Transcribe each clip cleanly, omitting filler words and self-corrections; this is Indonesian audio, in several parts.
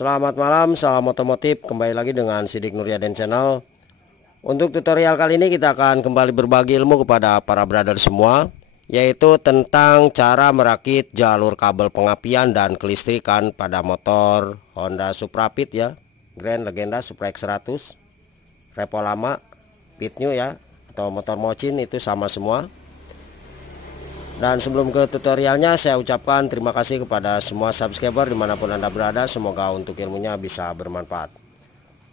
Selamat malam, salam otomotif. Kembali lagi dengan Sidik Nuryaden Channel. Untuk tutorial kali ini kita akan kembali berbagi ilmu kepada para brother semua, yaitu tentang cara merakit jalur kabel pengapian dan kelistrikan pada motor Honda Supra Pit ya, Grand Legenda Supra X100, Repo lama, Pit New ya, atau motor Mochin itu sama semua. Dan sebelum ke tutorialnya, saya ucapkan terima kasih kepada semua subscriber dimanapun Anda berada. Semoga untuk ilmunya bisa bermanfaat.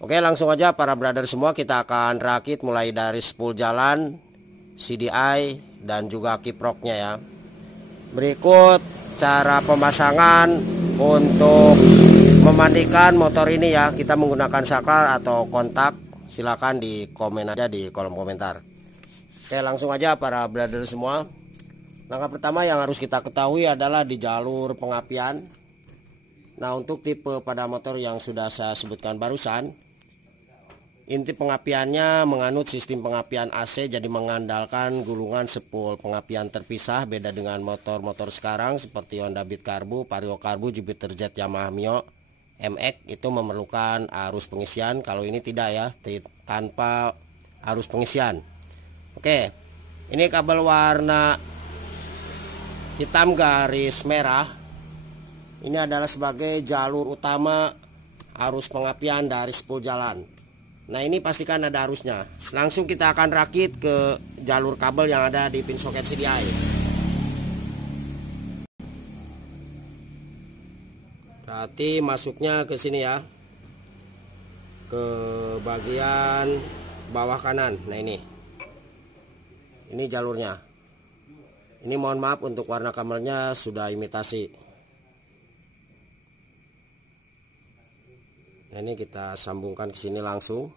Oke, langsung aja para brother semua, kita akan rakit mulai dari spool jalan, CDI, dan juga kiproknya ya. Berikut cara pemasangan untuk memandikan motor ini ya. Kita menggunakan saklar atau kontak, silakan di komen aja di kolom komentar. Oke, langsung aja para brother semua. Langkah pertama yang harus kita ketahui adalah di jalur pengapian. Nah, untuk tipe pada motor yang sudah saya sebutkan barusan, inti pengapiannya menganut sistem pengapian AC, jadi mengandalkan gulungan spool pengapian terpisah. Beda dengan motor-motor sekarang seperti Honda Beat Karbu, Vario Karbu, Jupiter Jet, Yamaha Mio MX itu memerlukan arus pengisian. Kalau ini tidak ya, tanpa arus pengisian. Oke, ini kabel warna hitam garis merah. Ini adalah sebagai jalur utama arus pengapian dari spool jalan. Nah, ini pastikan ada arusnya. Langsung kita akan rakit ke jalur kabel yang ada di pin soket CDI. Berarti masuknya ke sini ya, ke bagian bawah kanan. Nah, ini jalurnya. Ini mohon maaf untuk warna kabelnya sudah imitasi. Nah, ini kita sambungkan ke sini langsung.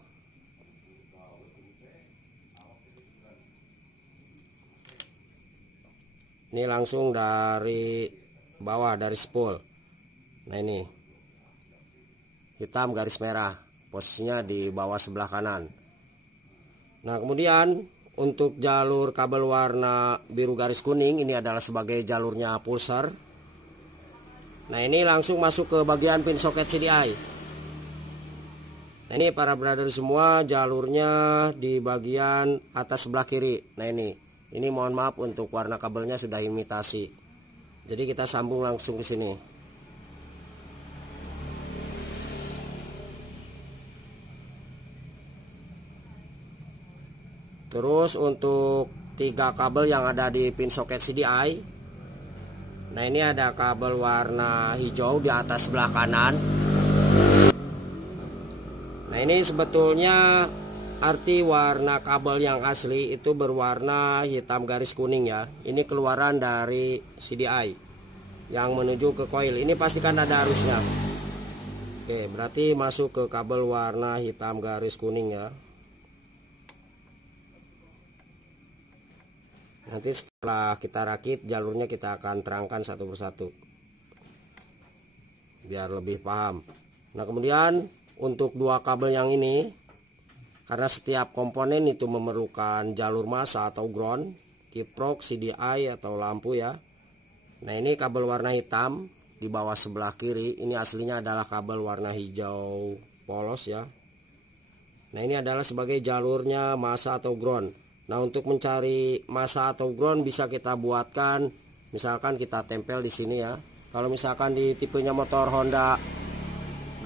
Ini langsung dari bawah, dari spool. Nah, ini hitam garis merah, posisinya di bawah sebelah kanan. Nah, kemudian untuk jalur kabel warna biru garis kuning, ini adalah sebagai jalurnya pulsar. Nah, ini langsung masuk ke bagian pin soket CDI. Nah, ini para brother semua, jalurnya di bagian atas sebelah kiri. Nah, ini mohon maaf untuk warna kabelnya sudah imitasi. Jadi kita sambung langsung ke sini. Terus untuk 3 kabel yang ada di pin soket CDI. Nah, ini ada kabel warna hijau di atas sebelah kanan. Nah, ini sebetulnya arti warna kabel yang asli itu berwarna hitam garis kuning ya. Ini keluaran dari CDI yang menuju ke koil. Ini pastikan ada arusnya. Oke, berarti masuk ke kabel warna hitam garis kuning ya. Nanti setelah kita rakit jalurnya, kita akan terangkan satu persatu biar lebih paham. Nah, kemudian untuk 2 kabel yang ini, karena setiap komponen itu memerlukan jalur massa atau ground, kiprok, CDI atau lampu ya. Nah, ini kabel warna hitam di bawah sebelah kiri. Ini aslinya adalah kabel warna hijau polos ya. Nah, ini adalah sebagai jalurnya massa atau ground. Nah, untuk mencari massa atau ground bisa kita buatkan, misalkan kita tempel di sini ya. Kalau misalkan di tipenya motor Honda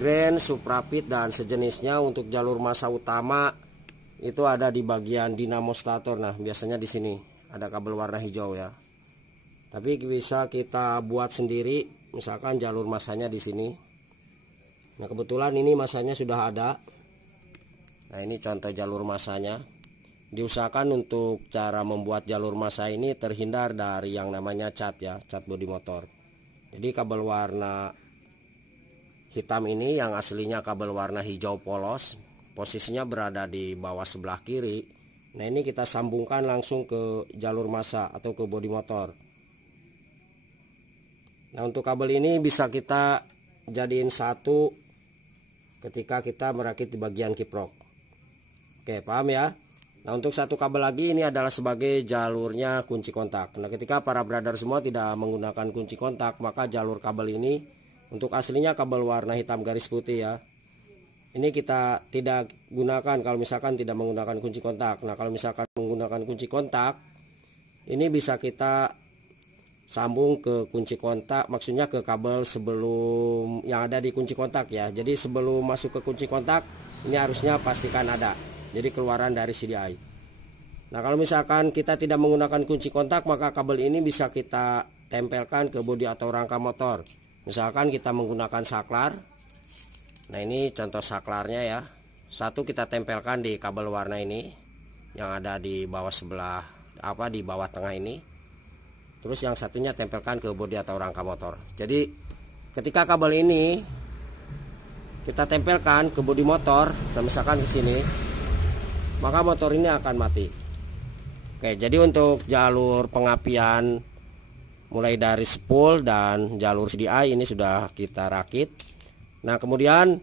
Grand, Supra Pit dan sejenisnya, untuk jalur massa utama itu ada di bagian dinamo stator. Nah, biasanya di sini ada kabel warna hijau ya. Tapi bisa kita buat sendiri, misalkan jalur massanya di sini. Nah, kebetulan ini massanya sudah ada. Nah, ini contoh jalur massanya. Diusahakan untuk cara membuat jalur massa ini terhindar dari yang namanya cat ya, cat bodi motor. Jadi kabel warna hitam ini yang aslinya kabel warna hijau polos, posisinya berada di bawah sebelah kiri. Nah, ini kita sambungkan langsung ke jalur massa atau ke bodi motor. Nah, untuk kabel ini bisa kita jadiin satu ketika kita merakit di bagian kiprok. Oke, paham ya? Nah, untuk satu kabel lagi ini adalah sebagai jalurnya kunci kontak. Nah, ketika para brother semua tidak menggunakan kunci kontak, maka jalur kabel ini Untuk aslinya kabel warna hitam garis putih ya. Ini kita tidak gunakan kalau misalkan tidak menggunakan kunci kontak. Nah, kalau misalkan menggunakan kunci kontak, ini bisa kita sambung ke kunci kontak, maksudnya ke kabel sebelum yang ada di kunci kontak ya. Jadi sebelum masuk ke kunci kontak, ini harusnya pastikan ada. Jadi keluaran dari CDI. Nah, kalau misalkan kita tidak menggunakan kunci kontak, maka kabel ini bisa kita tempelkan ke bodi atau rangka motor. Misalkan kita menggunakan saklar. Nah, ini contoh saklarnya ya. Satu kita tempelkan di kabel warna ini yang ada di bawah sebelah di bawah tengah ini. Terus yang satunya tempelkan ke bodi atau rangka motor. Jadi ketika kabel ini kita tempelkan ke bodi motor, dan misalkan ke sini, maka motor ini akan mati. Oke, jadi untuk jalur pengapian mulai dari spool dan jalur CDI ini sudah kita rakit. Nah, kemudian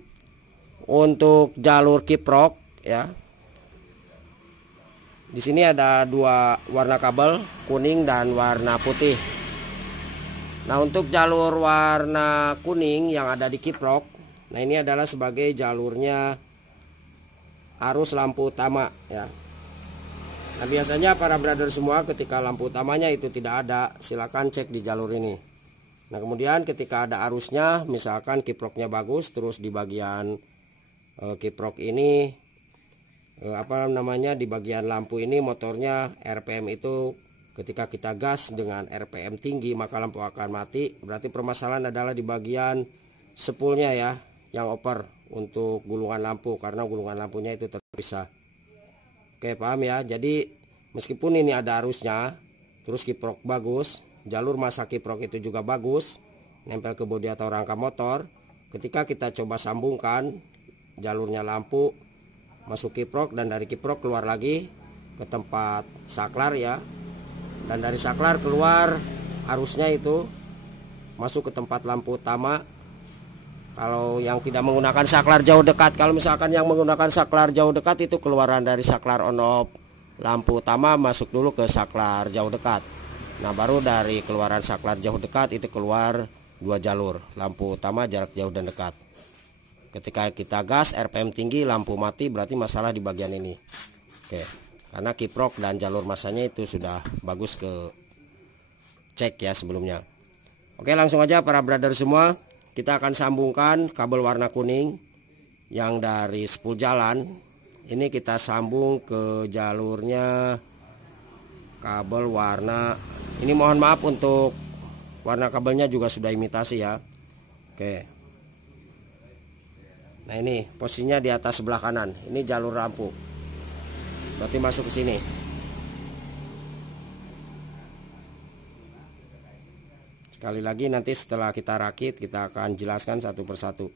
untuk jalur kiprok ya. Di sini ada dua warna kabel, kuning dan warna putih. Nah, untuk jalur warna kuning yang ada di kiprok, nah ini adalah sebagai jalurnya arus lampu utama ya. Nah, biasanya para brother semua ketika lampu utamanya itu tidak ada, silakan cek di jalur ini. Nah, kemudian ketika ada arusnya, misalkan kiproknya bagus, terus di bagian kiprok ini di bagian lampu ini motornya RPM itu ketika kita gas dengan RPM tinggi, maka lampu akan mati. Berarti permasalahan adalah di bagian spoolnya ya, yang oper untuk gulungan lampu, karena gulungan lampunya itu terpisah. Oke, paham ya. Jadi meskipun ini ada arusnya, terus kiprok bagus, jalur masa kiprok itu juga bagus, nempel ke bodi atau rangka motor. Ketika kita coba sambungkan jalurnya lampu masuk kiprok, dan dari kiprok keluar lagi ke tempat saklar ya, dan dari saklar keluar arusnya itu masuk ke tempat lampu utama. Kalau yang tidak menggunakan saklar jauh dekat, kalau misalkan yang menggunakan saklar jauh dekat, itu keluaran dari saklar on off lampu utama masuk dulu ke saklar jauh dekat. Nah, baru dari keluaran saklar jauh dekat itu keluar dua jalur, lampu utama jarak jauh dan dekat. Ketika kita gas RPM tinggi, lampu mati, berarti masalah di bagian ini. Oke, karena kiprok dan jalur masanya itu sudah bagus ke cek ya sebelumnya. Oke, langsung aja para brother semua, kita akan sambungkan kabel warna kuning yang dari spool jalan. Ini kita sambung ke jalurnya kabel warna ini. Mohon maaf untuk warna kabelnya juga sudah imitasi ya. Oke. Nah, ini posisinya di atas sebelah kanan. Ini jalur lampu. Berarti masuk ke sini. Sekali lagi nanti setelah kita rakit, kita akan jelaskan satu persatu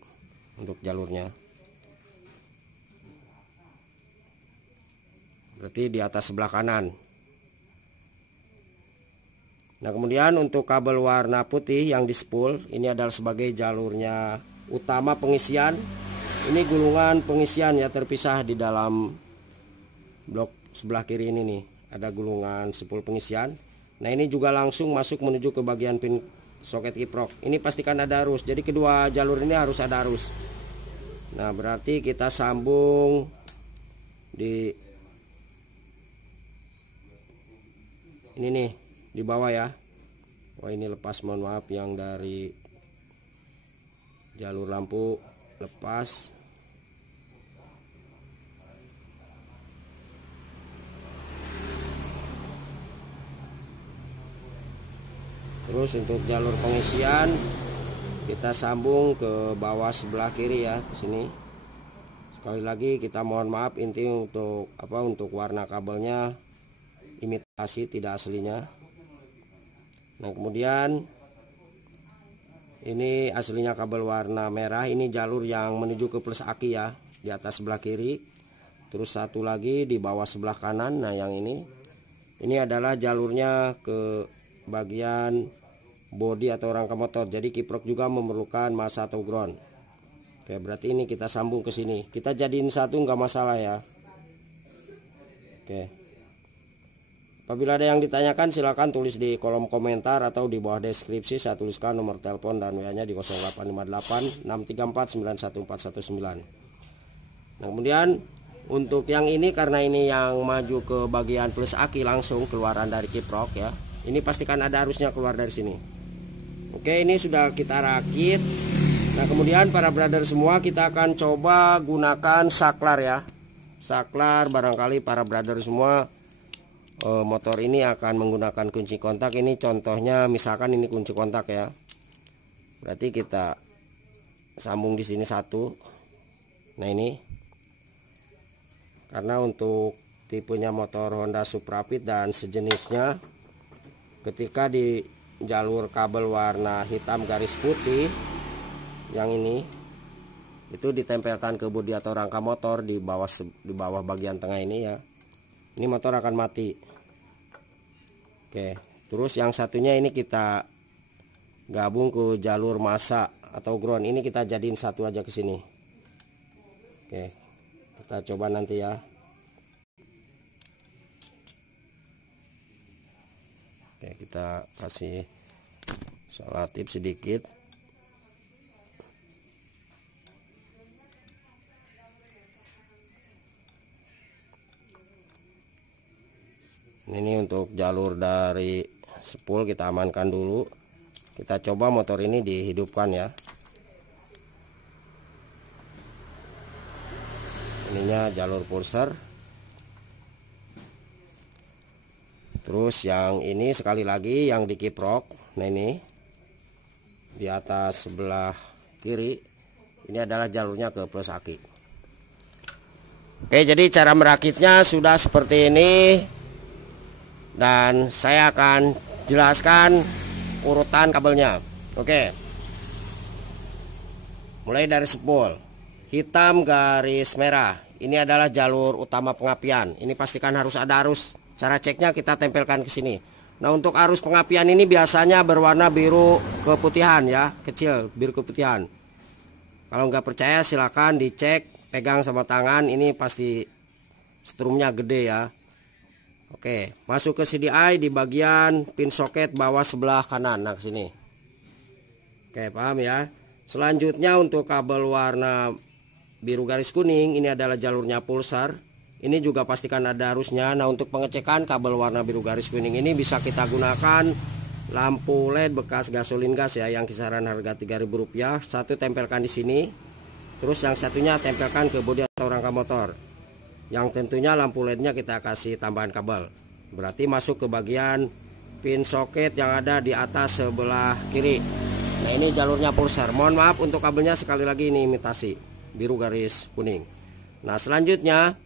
untuk jalurnya. Berarti di atas sebelah kanan. Nah, kemudian untuk kabel warna putih yang di spool, ini adalah sebagai jalurnya utama pengisian. Ini gulungan pengisian ya, terpisah di dalam blok sebelah kiri ini nih. Ada gulungan spool pengisian. Nah, ini juga langsung masuk menuju ke bagian pin soket kiprok. Ini pastikan ada arus. Jadi kedua jalur ini harus ada arus. Nah, berarti kita sambung di ini nih, di bawah ya. Wah, ini lepas, mohon maaf, yang dari jalur lampu lepas. Terus untuk jalur pengisian kita sambung ke bawah sebelah kiri ya, ke sini. Sekali lagi kita mohon maaf, inti untuk untuk warna kabelnya imitasi, tidak aslinya. Nah, kemudian ini aslinya kabel warna merah. Ini jalur yang menuju ke plus aki ya, di atas sebelah kiri. Terus satu lagi di bawah sebelah kanan. Nah, yang ini adalah jalurnya ke bagian bodi atau rangka motor. Jadi kiprok juga memerlukan masa atau ground. Oke, berarti ini kita sambung ke sini. Kita jadiin satu nggak masalah ya. Oke. Apabila ada yang ditanyakan silakan tulis di kolom komentar atau di bawah deskripsi. Saya tuliskan nomor telepon dan WA-nya di 0858 634 91419. Nah, kemudian untuk yang ini, karena ini yang maju ke bagian plus aki langsung keluaran dari kiprok ya. Ini pastikan ada arusnya keluar dari sini. Oke, ini sudah kita rakit. Nah, kemudian para brother semua kita akan coba gunakan saklar ya. Saklar, barangkali para brother semua motor ini akan menggunakan kunci kontak. Ini contohnya, misalkan ini kunci kontak ya. Berarti kita sambung di sini satu. Nah, ini karena untuk tipenya motor Honda Suprapit dan sejenisnya, ketika di jalur kabel warna hitam garis putih yang ini itu ditempelkan ke bodi atau rangka motor di bawah bagian tengah ini ya, ini motor akan mati. Oke, terus yang satunya ini kita gabung ke jalur massa atau ground. Ini kita jadiin satu aja ke sini. Oke, kita coba nanti ya. Oke, kita kasih selotip sedikit. Ini untuk jalur dari spool kita amankan dulu. Kita coba motor ini dihidupkan ya. Ininya jalur pulser. Terus yang ini sekali lagi yang di kiprok. Nah, ini di atas sebelah kiri ini adalah jalurnya ke plus aki. Oke, jadi cara merakitnya sudah seperti ini. Dan saya akan jelaskan urutan kabelnya. Oke, mulai dari spool hitam garis merah. Ini adalah jalur utama pengapian. Ini pastikan harus ada arus. Cara ceknya kita tempelkan ke sini. Nah, untuk arus pengapian ini biasanya berwarna biru keputihan ya, kecil biru keputihan. Kalau nggak percaya silakan dicek, pegang sama tangan. Ini pasti strumnya gede ya. Oke, masuk ke CDI di bagian pin soket bawah sebelah kanan. Nah, ke sini. Oke, paham ya. Selanjutnya untuk kabel warna biru garis kuning, ini adalah jalurnya pulsar. Ini juga pastikan ada arusnya. Nah, untuk pengecekan kabel warna biru garis kuning ini bisa kita gunakan lampu LED bekas gasolin gas ya, yang kisaran harga Rp3.000. Satu tempelkan di sini. Terus yang satunya tempelkan ke bodi atau rangka motor. Yang tentunya lampu LED-nya kita kasih tambahan kabel. Berarti masuk ke bagian pin soket yang ada di atas sebelah kiri. Nah, ini jalurnya pulsar. Mohon maaf untuk kabelnya sekali lagi ini imitasi biru garis kuning. Nah, selanjutnya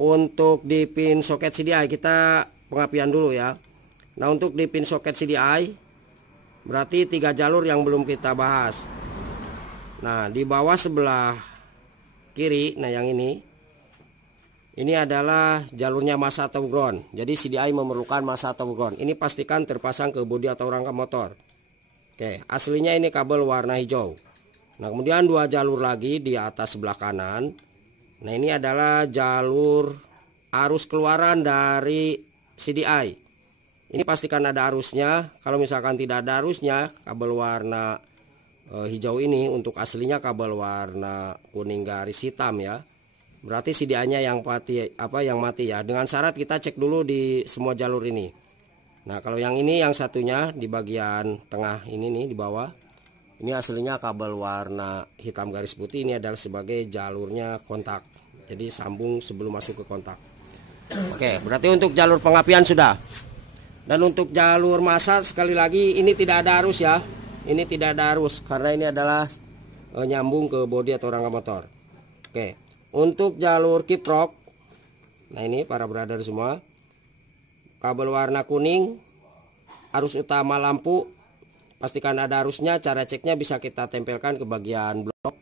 untuk di pin soket CDI kita pengapian dulu ya. Nah, untuk di pin soket CDI berarti 3 jalur yang belum kita bahas. Nah, di bawah sebelah kiri, nah yang ini adalah jalurnya massa atau ground. Jadi CDI memerlukan massa atau ground. Ini pastikan terpasang ke bodi atau rangka motor. Oke, aslinya ini kabel warna hijau. Nah, kemudian 2 jalur lagi di atas sebelah kanan. Nah, ini adalah jalur arus keluaran dari CDI. Ini pastikan ada arusnya. Kalau misalkan tidak ada arusnya, kabel warna hijau ini untuk aslinya kabel warna kuning garis hitam ya. Berarti CDI-nya yang mati ya. Dengan syarat kita cek dulu di semua jalur ini. Nah, kalau yang ini, yang satunya di bagian tengah ini nih di bawah. Ini aslinya kabel warna hitam garis putih. Ini adalah sebagai jalurnya kontak. Jadi sambung sebelum masuk ke kontak. Oke, berarti untuk jalur pengapian sudah. Dan untuk jalur massa sekali lagi ini tidak ada arus ya. Ini tidak ada arus karena ini adalah nyambung ke bodi atau rangka motor. Oke. Untuk jalur kiprok, nah ini para brother semua, kabel warna kuning, arus utama lampu, pastikan ada arusnya. Cara ceknya bisa kita tempelkan ke bagian blok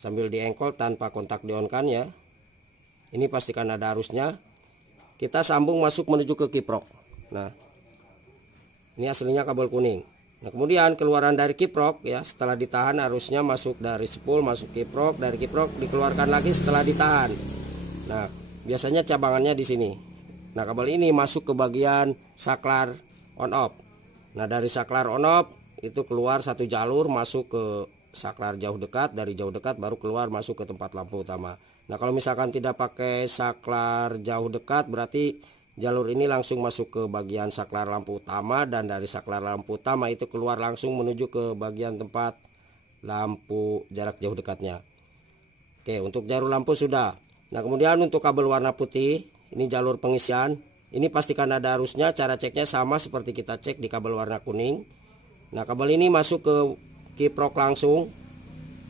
sambil diengkol tanpa kontak di-on-kan ya. Ini pastikan ada arusnya. Kita sambung masuk menuju ke kiprok. Nah, ini aslinya kabel kuning. Nah, kemudian keluaran dari kiprok ya, setelah ditahan arusnya masuk dari spool, masuk kiprok, dari kiprok dikeluarkan lagi setelah ditahan. Nah, biasanya cabangannya di sini. Nah, kabel ini masuk ke bagian saklar on off. Nah, dari saklar on off itu keluar satu jalur masuk ke saklar jauh dekat, dari jauh dekat baru keluar masuk ke tempat lampu utama. Nah, kalau misalkan tidak pakai saklar jauh dekat, berarti jalur ini langsung masuk ke bagian saklar lampu utama, dan dari saklar lampu utama itu keluar langsung menuju ke bagian tempat lampu jarak jauh dekatnya. Oke, untuk jalur lampu sudah. Nah, kemudian untuk kabel warna putih, ini jalur pengisian. Ini pastikan ada arusnya, cara ceknya sama seperti kita cek di kabel warna kuning. Nah, kabel ini masuk ke kiprok langsung.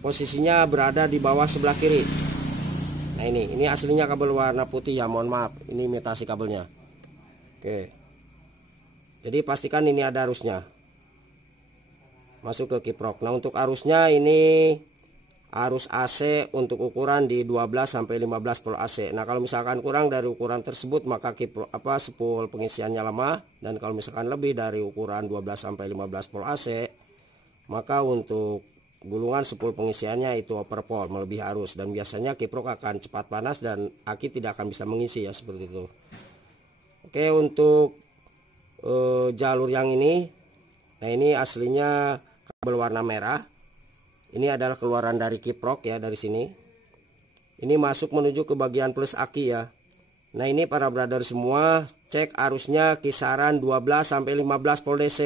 Posisinya berada di bawah sebelah kiri. Nah, ini aslinya kabel warna putih ya, mohon maaf. Ini imitasi kabelnya. Oke. Jadi pastikan ini ada arusnya. Masuk ke kiprok. Nah, untuk arusnya ini arus AC untuk ukuran di 12 sampai 15 volt AC. Nah, kalau misalkan kurang dari ukuran tersebut maka spool pengisiannya lemah, dan kalau misalkan lebih dari ukuran 12 sampai 15 volt AC maka untuk gulungan spool pengisiannya itu overpool, melebihi arus, dan biasanya kiprok akan cepat panas dan aki tidak akan bisa mengisi ya, seperti itu. Oke, untuk jalur yang ini, nah ini aslinya kabel warna merah. Ini adalah keluaran dari kiprok ya, dari sini. Ini masuk menuju ke bagian plus aki ya. Nah, ini para brother semua cek arusnya kisaran 12 sampai 15 volt DC.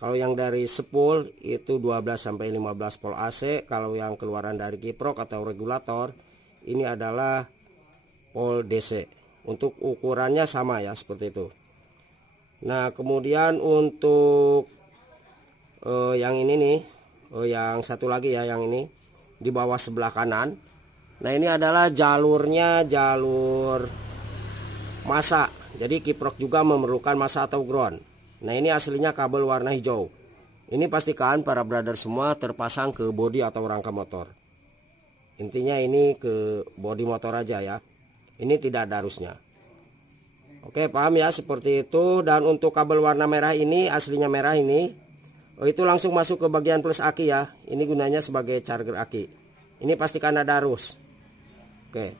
Kalau yang dari spool itu 12 sampai 15 volt AC. Kalau yang keluaran dari kiprok atau regulator ini adalah volt DC. Untuk ukurannya sama ya, seperti itu. Nah, kemudian untuk yang ini nih, yang satu lagi ya, yang ini di bawah sebelah kanan. Nah, ini adalah jalurnya jalur massa. Jadi kiprok juga memerlukan massa atau ground. Nah, ini aslinya kabel warna hijau. Ini pastikan para brother semua terpasang ke bodi atau rangka motor. Intinya ini ke bodi motor aja ya. Ini tidak ada arusnya. Oke, paham ya, seperti itu. Dan untuk kabel warna merah ini, aslinya merah ini, itu langsung masuk ke bagian plus aki ya. Ini gunanya sebagai charger aki. Ini pastikan ada arus. Oke.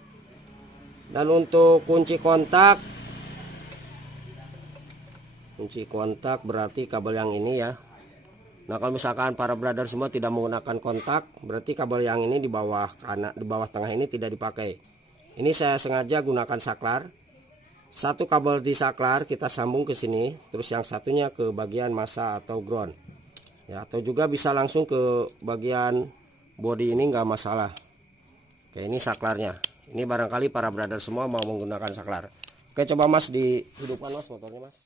Dan untuk kunci kontak berarti kabel yang ini ya. Nah, kalau misalkan para brother semua tidak menggunakan kontak, berarti kabel yang ini di bawah kanan, di bawah tengah ini tidak dipakai. Ini saya sengaja gunakan saklar. Satu kabel di saklar kita sambung ke sini, terus yang satunya ke bagian massa atau ground. Ya, atau juga bisa langsung ke bagian bodi, ini nggak masalah. Oke, ini saklarnya. Ini barangkali para brother semua mau menggunakan saklar. Oke, coba Mas dihidupkan Mas motornya Mas.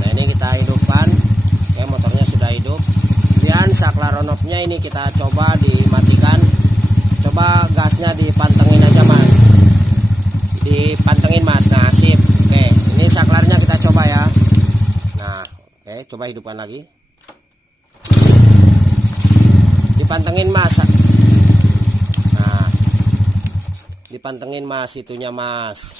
Nah, ini kita hidupkan. Oke, motornya sudah hidup. Kemudian saklar on off-nya ini kita coba dimatikan. Coba gasnya dipantengin aja Mas. Dipantengin Mas. Nah, sip. Oke, ini saklarnya kita coba ya. Nah, oke, coba hidupkan lagi. Dipantengin Mas. Nah, dipantengin Mas itunya Mas.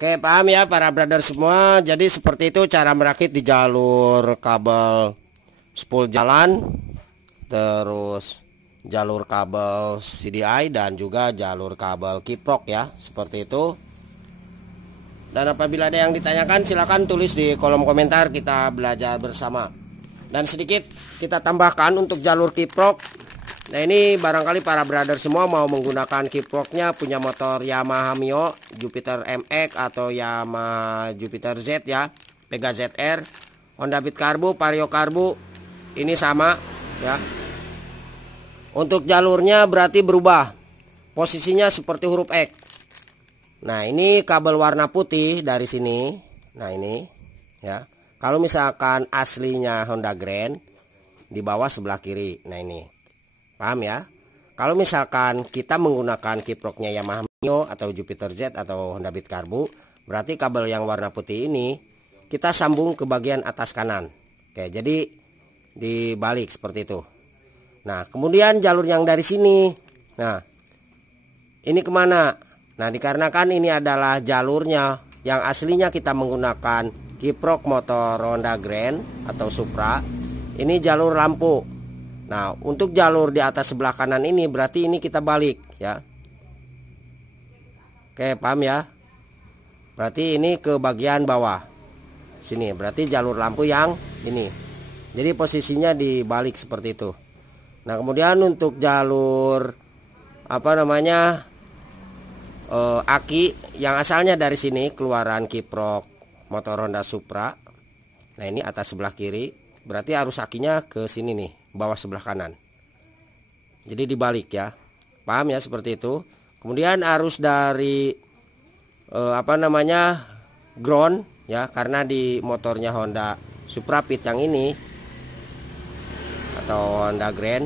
Oke, paham ya para brother semua. Jadi seperti itu cara merakit di jalur kabel spool jalan, terus jalur kabel CDI, dan juga jalur kabel kiprok ya, seperti itu. Dan apabila ada yang ditanyakan silahkan tulis di kolom komentar, kita belajar bersama. Dan sedikit kita tambahkan untuk jalur kiprok. Nah, ini barangkali para brother semua mau menggunakan kiproknya punya motor Yamaha Mio, Jupiter MX atau Yamaha Jupiter Z ya, Pega ZR, Honda Beat Karbu, Vario Karbu, ini sama ya. Untuk jalurnya berarti berubah, posisinya seperti huruf X. Nah, ini kabel warna putih dari sini. Nah, ini ya. Kalau misalkan aslinya Honda Grand di bawah sebelah kiri. Nah, ini. Paham ya? Kalau misalkan kita menggunakan kiproknya Yamaha Mio atau Jupiter Z atau Honda Beat Karbu, berarti kabel yang warna putih ini kita sambung ke bagian atas kanan. Oke, jadi dibalik seperti itu. Nah, kemudian jalur yang dari sini. Nah, ini kemana? Nah, dikarenakan ini adalah jalurnya yang aslinya kita menggunakan kiprok motor Honda Grand atau Supra. Ini jalur lampu. Nah, untuk jalur di atas sebelah kanan ini berarti ini kita balik ya. Oke, paham ya? Berarti ini ke bagian bawah. Sini, berarti jalur lampu yang ini. Jadi posisinya dibalik seperti itu. Nah, kemudian untuk jalur aki yang asalnya dari sini keluaran kiprok motor Honda Supra. Nah, ini atas sebelah kiri, berarti arus akinya ke sini nih, bawah sebelah kanan. Jadi dibalik ya. Paham ya seperti itu. Kemudian arus dari ground ya, karena di motornya Honda Supra Pit yang ini atau Honda Grand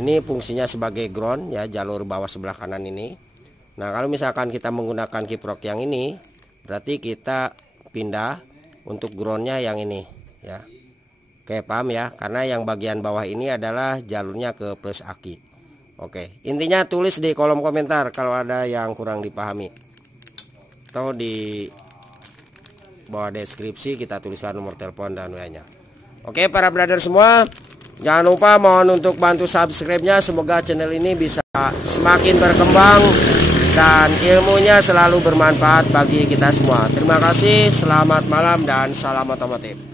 ini fungsinya sebagai ground ya, jalur bawah sebelah kanan ini. Nah, kalau misalkan kita menggunakan kiprok yang ini, berarti kita pindah untuk groundnya yang ini ya. Oke, paham ya? Karena yang bagian bawah ini adalah jalurnya ke plus aki. Oke, intinya tulis di kolom komentar kalau ada yang kurang dipahami, atau di bawah deskripsi kita tuliskan nomor telepon dan WA-nya. Oke, para brother semua, jangan lupa mohon untuk bantu subscribe-nya. Semoga channel ini bisa semakin berkembang dan ilmunya selalu bermanfaat bagi kita semua. Terima kasih, selamat malam dan salam otomotif.